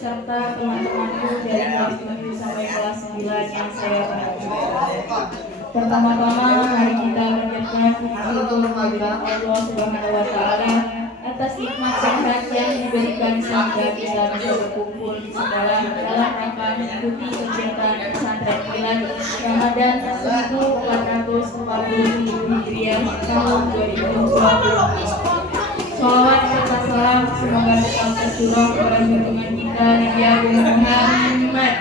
serta teman-temanku dari kelas 7 sampai kelas 9 yang saya banggakan. Pertama-tama mari kita panjatkan syukur kehadirat Allah Subhanahu wa taala atas nikmat sehat yang diberikan sehingga kita bisa berkumpul di sekolah dalam rangka mengikuti kegiatan pesantren kilat Ramadan 1440 Hijriah tahun 2020. Salawat serta salam semoga tetap tercurah kepada junjungan kita Nabi Agung Muhammad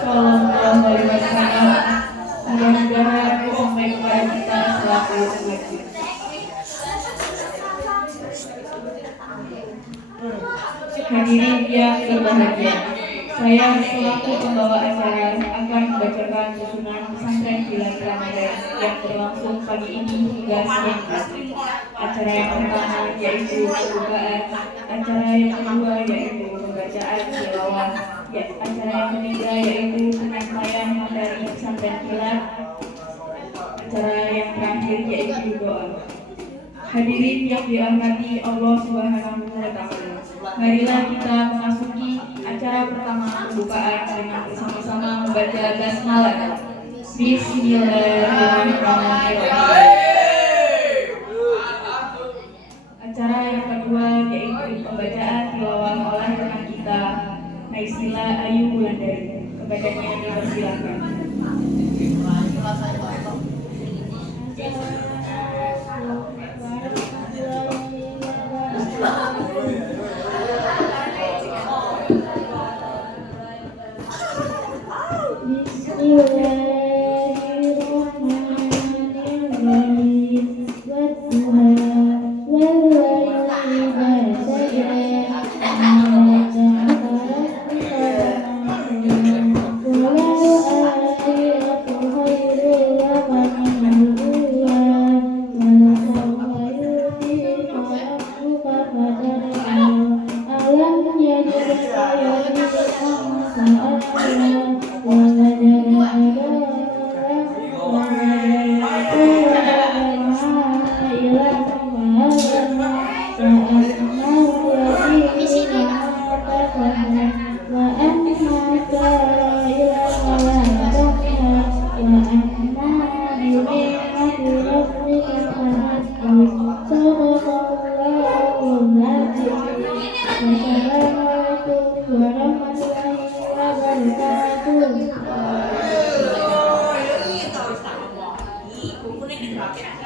Sallallahu Alaihi Wasallam. Mudah-mudahan sampai kepada kita selaku umat. Hadirin yang berbahagia, saya selaku pembawa acara akan membacakan susunan pesantren Kilat Ramadan yang berlangsung pagi ini hingga siang. Acara yang pertama yaitu pembukaan, acara yang kedua yaitu pembacaan tilawah, acara yang ketiga yaitu penyampaian materi pesantren Kilat, acara yang terakhir yaitu doa. Hadirin yang dirahmati Allah Subhanahu wa Ta'ala, marilah kita memasuki acara pertama pembukaan dengan bersama-sama membaca basmalah. Bismillahirrahmanirrahim. Acara yang kedua yaitu pembacaan tilawah oleh teman kita Naisila Ayu Wulandari. Kepadanya dipersilakan.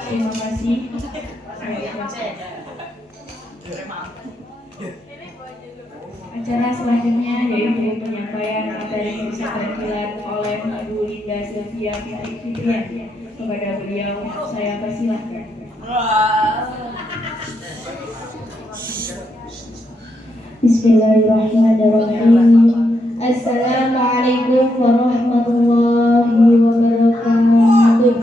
Terima kasih. Acara selanjutnya yaitu penyampaian materi pesantren Kilat oleh Ibu Linda Sylvia Fitrian. Kepada beliau saya persilahkan. Bismillahirrahmanirrahim. Assalamualaikum warahmatullahi wabarakatuh.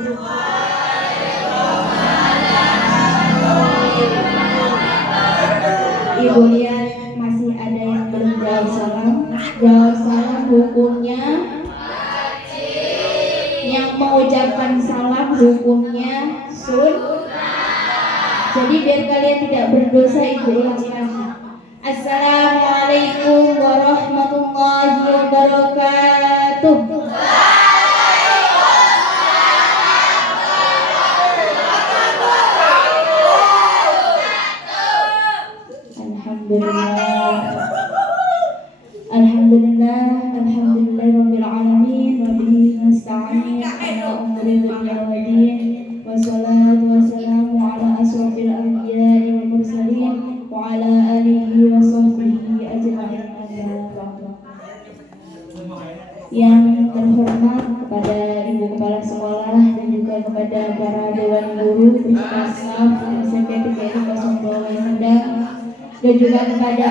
Ibu lihat masih ada yang belum jawab salam. Jawab salam hukumnya. Yang mengucapkan salam hukumnya Jadi biar kalian tidak berdosa, ibu ulangi lagi. Assalamualaikum warahmatullahi wabarakatuh. Alhamdulillahirabbil alamin wa bihi nasta'in ala umuri dunya waddin. Wassalatu wassalamu ala asrofil anbiya'i wal mursalin wa ala alihi wa sahbihi ajma'in. Yang terhormat kepada Ibu Kepala Sekolah dan juga kepada para dewan guru beserta staf SMP 302 Sendang, dan juga kepada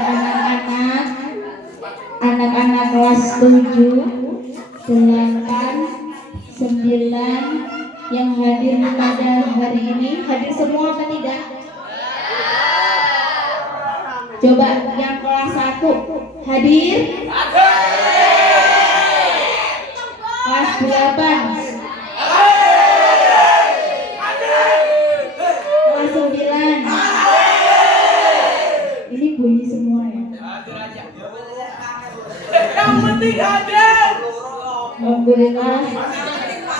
anak-anak kelas 7, 8, 9 yang hadir pada hari ini. Hadir semua apa tidak? Coba yang kelas 1 hadir? Kelas 8, kelas 9. Ini bunyi semua ya. Yang penting hadir. Alhamdulillah.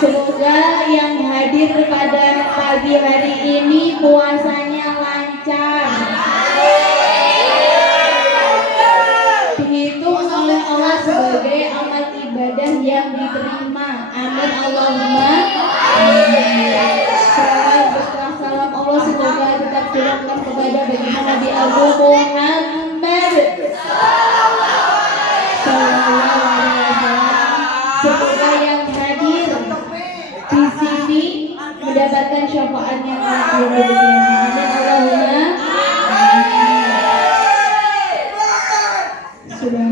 Semoga yang hadir pada pagi hari ini puasanya lancar, dihitung oleh Allah sebagai amal ibadah yang diterima. Amin Allahumma amin. Salam berkah salam Allah semoga tetap curahkan kepada baginda Nabi Abu Muhammad sallallahu alaihi wasallam. Semoga yang hadir di sini mendapatkan syafaatnya Allah. Amin Allahumma amin. Sudah.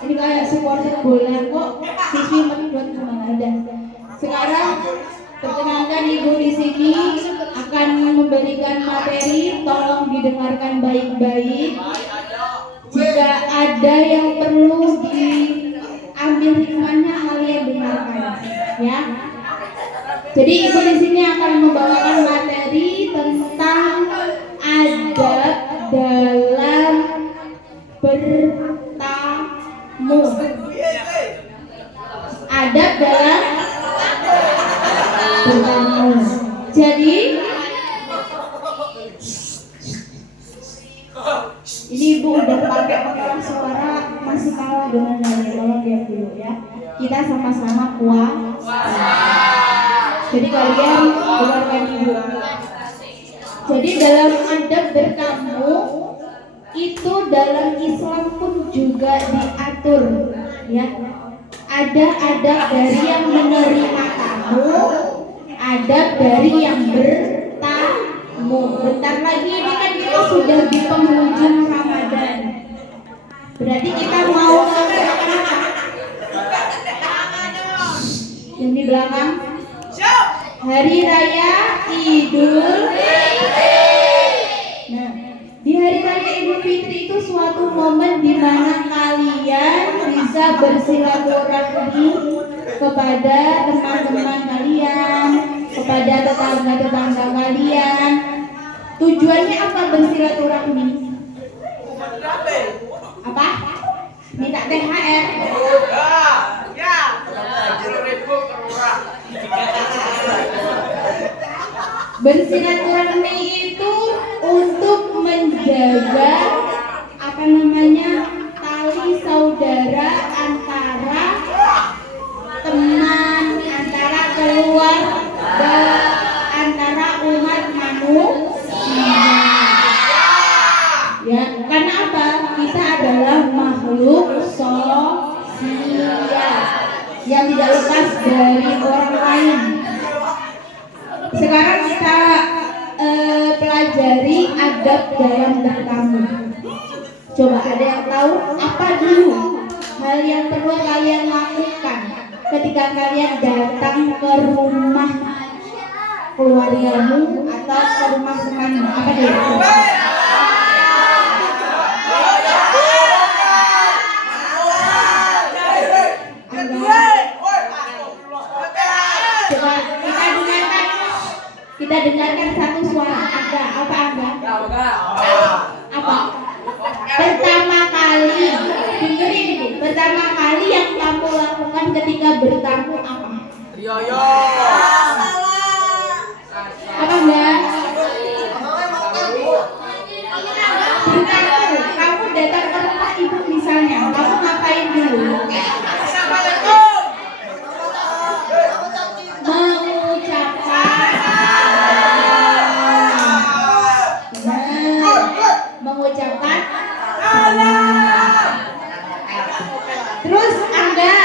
Ini kayak supporter bola kok. Siswi buat kemana ada. Sekarang perkenalkan Ibu di sini akan memberikan materi, tolong didengarkan baik-baik. Jika ada yang perlu diambil hikmahnya, kalian dengarkan, ya. Jadi Ibu di sini akan membawakan materi tentang adab dalam bertamu. Adab dalam bertamu. Jadi ini Ibu udah pakai pengeras suara masih kalah dengan nyanyi. Tolong lihat dulu ya. Kita sama-sama kuat. Jadi kalian dengarkan Ibu. Jadi dalam adab bertamu itu dalam Islam pun juga diatur, ya. Ada adab dari yang menerima tamu, adab dari yang bertamu. Bentar lagi ini kan kita sudah di penghujung Ramadan. Berarti kita mau melaksanakan apa? Yang di belakang Hari Raya Idul Fitri. Nah, di Hari Raya Idul Fitri itu suatu momen di mana kalian bisa bersilaturahmi kepada teman-teman kalian, kepada tetangga-tetangga kalian. Tujuannya apa bersilaturahmi? Apa? Minta THR. Bersilaturahmi itu untuk menjaga tali saudara antara teman, antara keluarga, antara umat manusia. Ya, karena apa? Kita adalah makhluk sosial yang tidak lepas dari orang lain. Sekarang kita pelajari adab dalam bertamu. Coba ada yang tahu apa dulu hal yang perlu kalian lakukan ketika kalian datang ke rumah keluargamu atau ke rumah temanmu? Apa dia? Kita dengarkan satu suara. Ada apa Anda? Apa? Pertama kali, dengerin itu. Pertama kali yang kamu lakukan ketika bertamu apa? Apa enggak? Bertamu. Kamu datang ke rumah ibu misalnya. Kamu ngapain dulu? Mengucapkan terus Angga,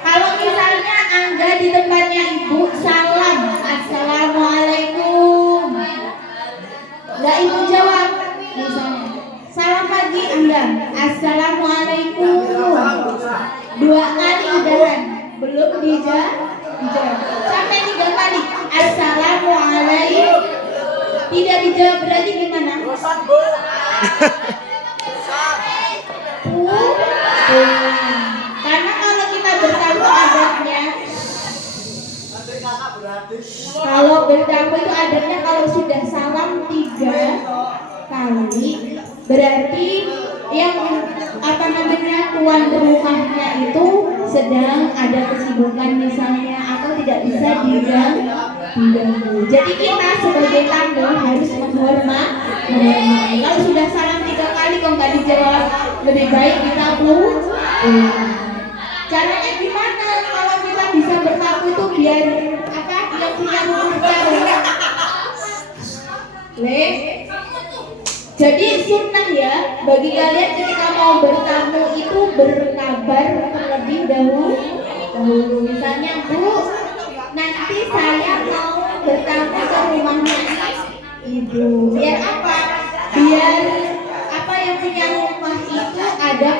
kalau misalnya Angga di tempatnya ibu salam, assalamualaikum, nggak ibu jawab, misalnya salam lagi Angga, assalamualaikum, 2 kali udahan, belum dijawab, sampai 3 kali, assalamualaikum. Tidak dijawab berarti gimana? Karena kalau kita bertamu adabnya, kalau bertamu itu adabnya kalau sudah salam 3 kali, berarti yang tuan rumahnya itu sedang ada kesibukan misalnya atau tidak bisa diganggu. Jadi kita sebagai tamu harus menghormati. Kalau sudah salam 3 kali kok nggak dijawab, lebih baik kita caranya gimana kalau kita bisa bertamu itu biar yang punya rumah Jadi sunnah ya bagi kalian ketika mau bertamu itu berkabar terlebih dahulu. Misalnya, Bu, nanti saya mau bertamu ke rumahnya Ibu. Biar apa? Biar yang punya rumah itu ada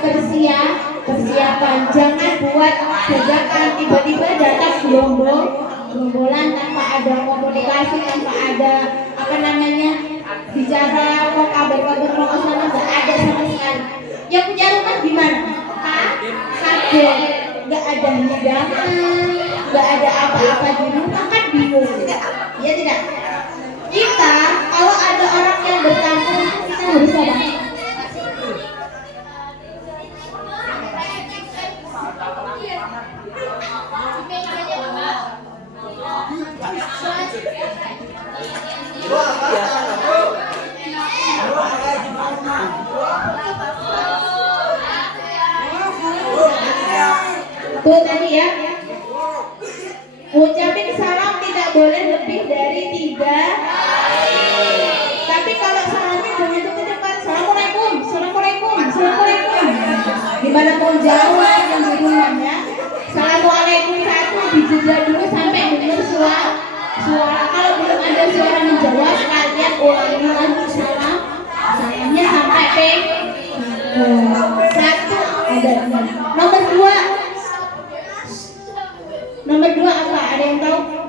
persiapan. Jangan buat dadakan, tiba-tiba datang gerombolan tanpa ada komunikasi, tanpa ada apa namanya bicara mau kabar mau kesana, nggak ada sama sekali. Yang punya rumah gimana? Kaget, nggak ada hidangan, nggak ada apa-apa di rumah, kan bingung, ya tidak? Kita kalau ada orang yang bertamu, kita harus apa? Tuh tadi ya, ucapin salam tidak boleh lebih dari 3. Tapi kalau salamnya jangan cepat-cepat. Assalamualaikum, assalamualaikum, assalamualaikum. Gimana mau jawab yang di rumahnya? Assalamualaikum 1 dijeda dulu sampai dengar suara. Kalau belum ada suara menjawab, kalian ulangi lagi salamnya sampai 1 ada. Nomor 2 apa? Ada yang tahu?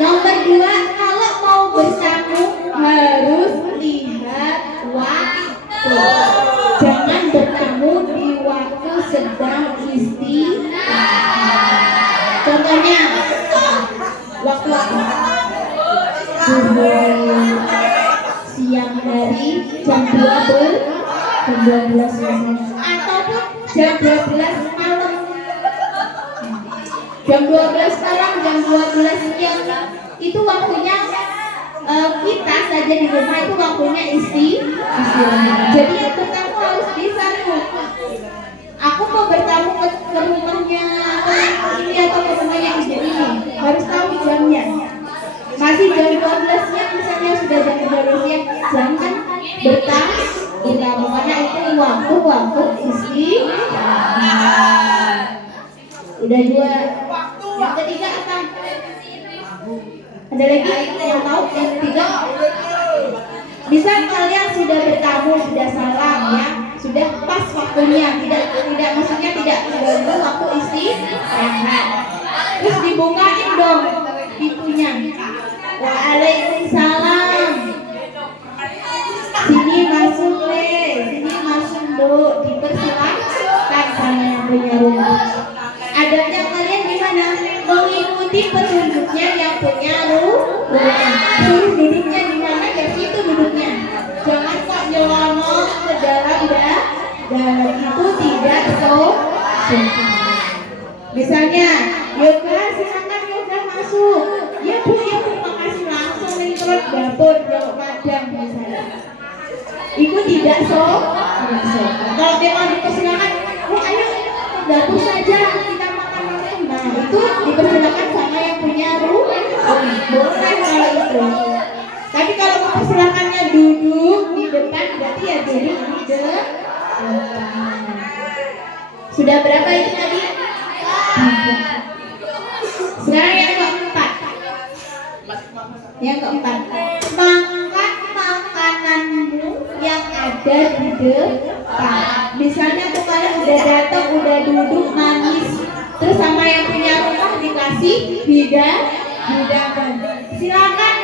Nomor 2, kalau mau bertamu harus lihat waktu. Jangan bertamu di waktu sedang istirahat. Contohnya, waktu siang hari jam 12 ataupun jam 12 malam. Jam 12 malam, jam 12 siang itu waktunya kita saja di rumah itu waktunya istirahat. Jadi yang bertamu harus bisa nih. Aku mau bertamu ke rumahnya ini atau ke rumahnya ini, harus tahu jamnya. Masih jam 12 siang misalnya sudah jam 12 siang, jangan bertamu. Karena itu waktu istirahat. Udah 2. Yang ketiga apa? Ada lagi yang tahu yang ketiga? Bisa kalian sudah bertamu, sudah salam ya, sudah pas waktunya, tidak maksudnya tidak mengganggu waktu istirahat. Terus dibukain dong pintunya. Waalaikumsalam. Sini masuk sini masuk dulu, dipersilakan sama yang punya rumah. Adabnya kalian gimana? Mengikuti petunjuknya yang punya rumah. Suruh duduknya di mana ya situ duduknya. Jangan kok nyelonong ke dalam itu tidak sopan. Misalnya, yoga silakan yoga masuk. Ya bu makasih, langsung lingkar dapur jauh padang misalnya. Itu tidak sopan. Kalau dia mau dipersilakan, ayo dapur saja kita makan. Nah itu dipersilakan sama yang punya rumah. Boleh kalau itu. Tapi kalau mempersilakannya duduk di depan, berarti ya duduk di depan. Sudah berapa itu tadi? 3. Sekarang yang keempat. Makan makananmu yang ada di depan. Misalnya tuh kalian udah datang, udah duduk manis, terus sama yang punya rumah dikasih hidangan. Silakan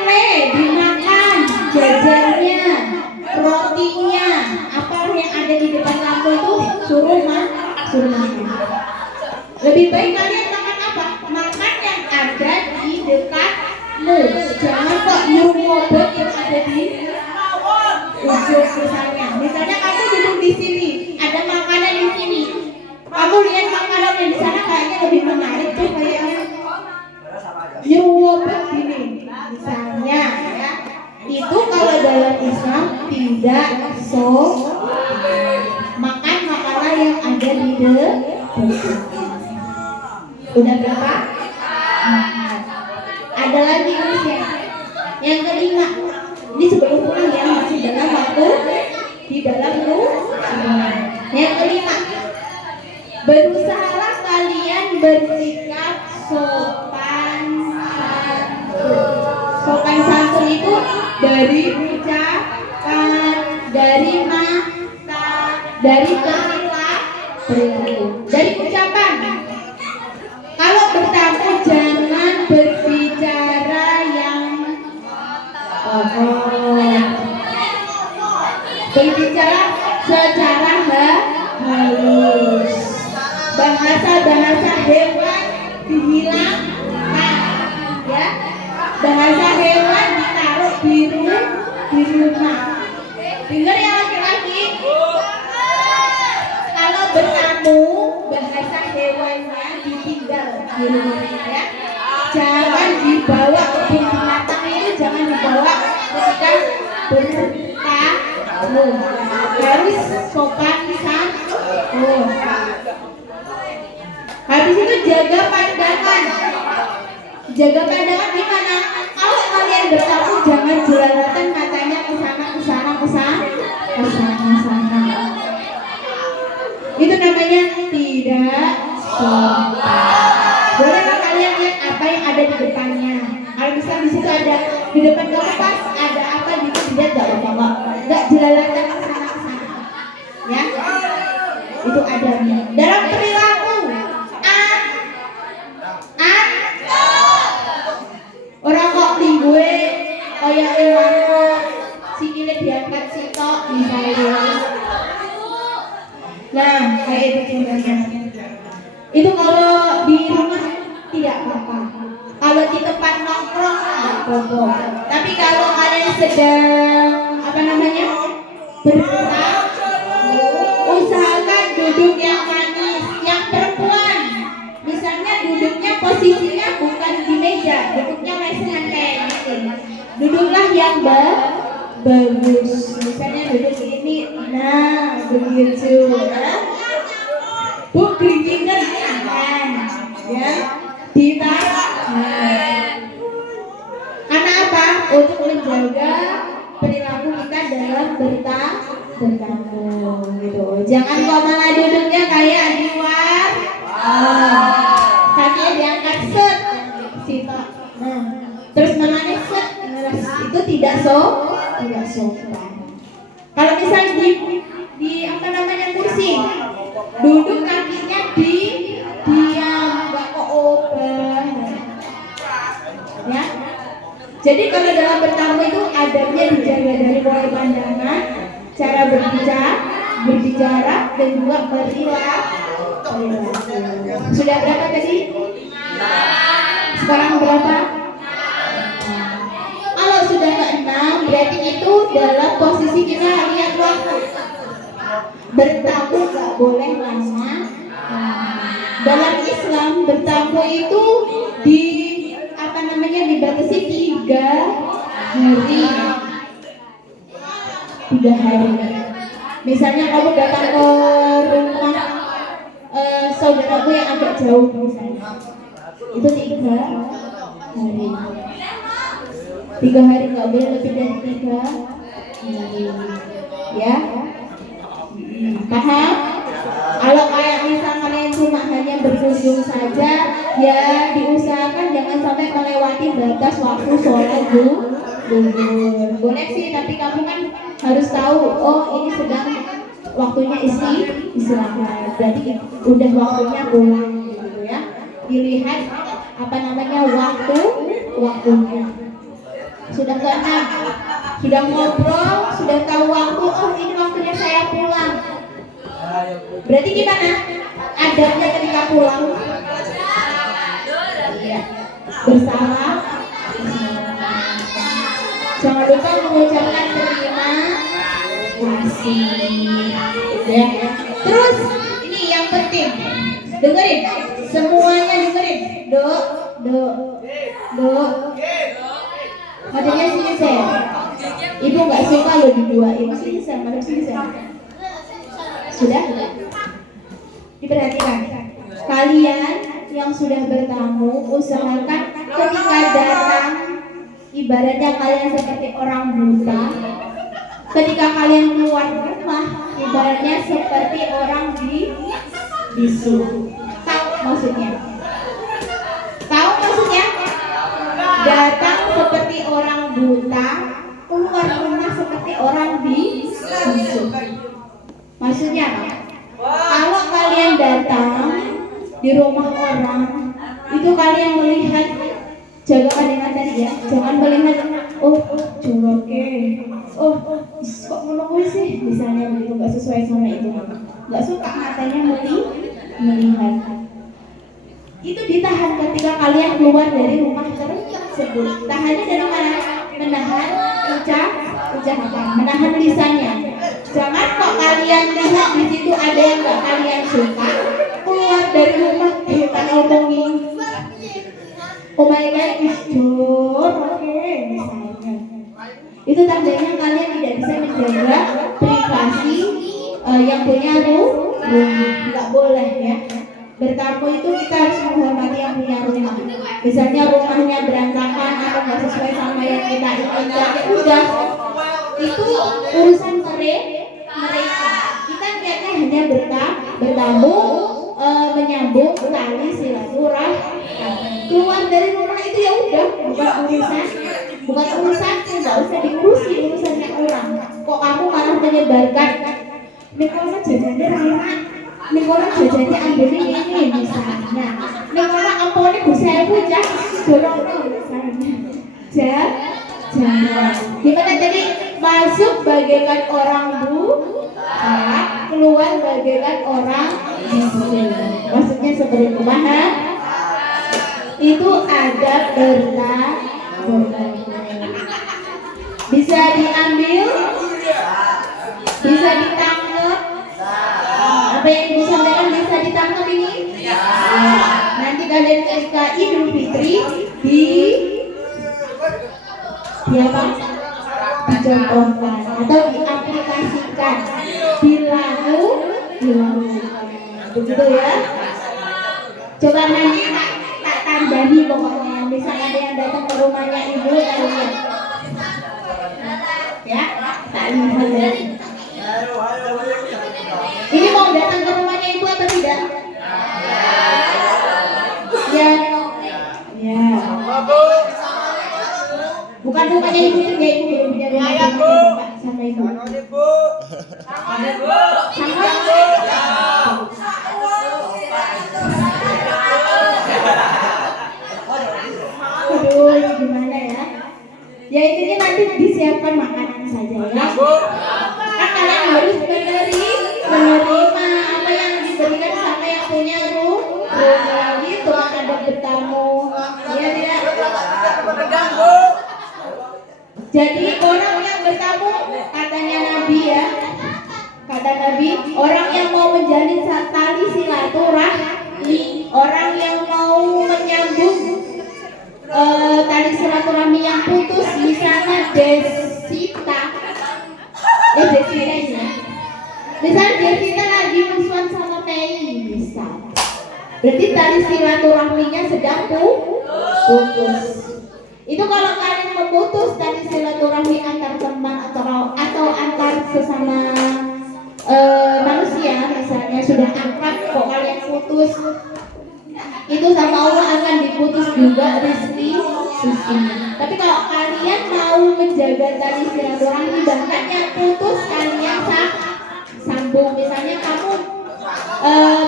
dimakan jajannya, rotinya, apa yang ada di depan kamu itu suruh makan. Lebih baik kalian makan apa? Makan yang ada di dekatmu. Jangan kok nyuruh yang ada di ujung misalnya. Misalnya kamu duduk di sini, ada makanan di sini. Kamu lihat makanan yang di sana kayaknya lebih menarik tuh kayaknya. Nyuruh gini. Misalnya ya. Itu kalau dalam Islam tidak makan makanan yang ada di dekat. Udah berapa? 4. Ada lagi ya. Yang kelima. Ini sebelum pulang ya, masih dalam waktu di dalam rumah. Yang kelima. Berusahalah kalian bersikap sopan santun. Sopan santun itu dari ucapan, dari Dari perilaku. Dari ucapan. Kalau bertamu jangan berbicara yang berbicara secara halus. Bahasa hewan dihilangkan, ya. Bahasa hewan ditaruh di rumah. Dengar ya laki-laki. Kalau bertamu bahasa hewannya ditinggal di rumah, ya. Jangan dibawa kebun binatang itu, jangan dibawa ketika bertamu. Harus sopan santun. Habis itu jaga pandangan. Jaga pandangan gimana? Kalau kalian bertamu jangan jelalatan matanya ke sana. Itu namanya tidak sopan. Bolehkah kalian lihat apa yang ada di depannya? Kalau misal di situ ada di depan kamu pas ada apa gitu, tidak apa-apa. Enggak jelalatan ke sana. Ya. Itu adanya. Dalam perilaku orang kok tinggue kaya ewango sikile diangkat sitok misalnya. Nah, kayak itu contohnya. Itu kalau di rumah tidak apa-apa. Kalau di tempat nongkrong enggak apa-apa. Tapi kalau kalian sedang bertamu, usahakan duduk yang manis. Yang perempuan misalnya duduknya posisinya bukan di meja, duduknya lesehan kayak gitu. Duduklah yang bagus. Misalnya duduk ini, nah begitu. Bu geringan tangan, ya, ditarik. Karena apa? Untuk menjaga perilaku kita dalam bertamu, gitu. Jangan kok malah duduknya kayak di luar. Kakinya diangkat set, situ. Terus menangis set, itu tidak sopan. Kalau misalnya di kursi, duduk kakinya diam, nggak kok obah. Ya. Jadi kalau dalam bertamu itu adabnya dijaga dari mulai pandangan, cara berbicara dan juga perilaku. Sudah berapa tadi? Sekarang berapa? Kalau sudah ke-6 berarti itu dalam posisi kita lihat waktu. Bertamu gak boleh lama. Dalam Islam bertamu itu dibatasi 3 hari. Misalnya kamu datang ke rumah saudaraku yang agak jauh misalnya, itu 3 hari. 3 hari nggak boleh lebih dari 3 hari, ya. Paham? Kalau kayak misalnya kalian cuma hanya berkunjung saja, ya diusahakan jangan sampai melewati batas waktu sholat zuhur. Boleh sih, tapi kamu kan harus tahu, oh ini sedang waktunya istirahat, berarti udah waktunya pulang, gitu ya. Dilihat waktunya. Sudah ke-6, sudah ngobrol, sudah tahu waktu, oh ini waktunya saya pulang. Berarti gimana adabnya ketika pulang? Iya, bersalam. Jangan lupa mengucapkan terima kasih, ya. Terus ini yang penting, dengerin, semuanya dengerin. Dok. Adanya sini saya. Ibu nggak suka lo diduain. Sini saya, madam sini saya. Sudah? Diperhatikan. Kalian yang sudah bertamu, usahakan ketika datang, ibaratnya kalian seperti orang buta. Ketika kalian keluar rumah, ibaratnya seperti orang bisu. Tahu maksudnya? Datang seperti orang buta, keluar rumah seperti orang bisu. Maksudnya apa? Kalau kalian datang di rumah orang, itu kalian melihat, jaga kalian tadi ya, jangan melihat oh joroke, oh kok ngono sih, misalnya begitu, nggak sesuai sama itu, nggak suka matanya melihat. Itu ditahan ketika kalian keluar dari rumah tersebut. Tahannya dari mana? Menahan menahan lisannya. Jangan kok kalian lihat di situ ada yang nggak kalian suka, keluar dari rumah kita ngomongin, oh my god, oke, misalnya. Itu tandanya kalian tidak bisa menjaga privasi yang punya rumah. Nggak boleh ya. Bertamu itu kita harus menghormati yang punya rumah. Misalnya rumahnya berantakan atau nggak sesuai sama yang kita inginkan, ya udah, itu urusan mereka. Kita niatnya hanya bertamu, menyambung tali silaturahmi. Keluar dari rumah itu ya udah, bukan urusan, nggak usah diurusi urusannya orang. Kok kamu malah menyebarkan, nih kalau jajannya Rina, nih kalau jajannya ambil ini misalnya, nih kalau ampone Bu 1000 cah dorong misalnya, jangan. Gimana tadi? Masuk bagaikan orang keluar bagaikan orang miskin. Maksudnya seperti itu, paham? Itu adab bertamu. Bisa diambil, bisa ditangkap. Apa yang Ibu sampaikan bisa ditangkap ini? Nanti kalian ketika Idul Fitri apa? Dicontohkan atau diaplikasikan, dilakukan. Begitu ya. Coba nanti tak tambahi pokoknya. Misalnya ada yang datang ke rumahnya Ibu, kalian ya, tak lihat ya. Ini mau datang ke rumahnya Ibu atau tidak? Ya. Bukan rumahnya Ibu itu ya, Ibu belum punya rumah sama Ibu. Aduh, gimana ya? Ya intinya nanti disiapkan makanan saja ya. Kan kalian harus menerima apa yang diberikan sama yang punya rumah. Gitu ada bertamu. Ya tidak. Jadi orang yang bertamu, katanya Nabi ya, kata Nabi, orang yang mau menjalin tali silaturahmi, orang yang mau menyambung tali silaturahmi yang putus, misalnya Desita ya, misalnya Desita lagi musuhan sama Mei, misal, berarti tali silaturahminya sedang putus. Itu kalau kalian memutus tali silaturahmi antar teman atau antar sesama manusia, misalnya sudah akrab kok kalian putus, itu sama Allah akan diputus juga rezeki. Tapi kalau kalian mau menjaga tali silaturahmi, bahkan yang putus kalian sambung, misalnya kamu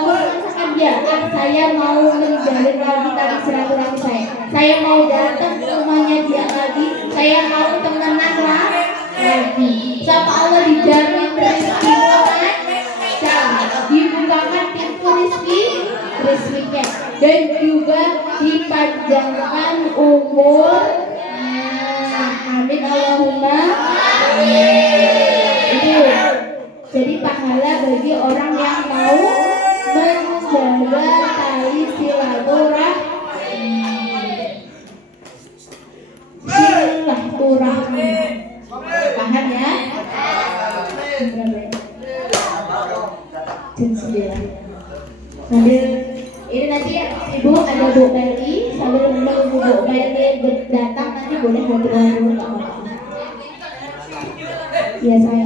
mengatakan dia, saya mau menjalin lagi tali silaturahmi saya mau datang ke rumahnya dia lagi, saya mau temenan lagi, sama Allah dijamin rezeki lancar, dibukakan pintu rezekinya, dan juga dipanjangkan umur. Amin Allahumma amin. Jadi pahala bagi orang yang mau menjaga tali silaturahmi. Paham ya? Jam 9. Sambil ini nanti ya, Ibu ada Bu Meli, sambil menunggu Bu Meli datang nanti boleh ngobrol dulu. Ya saya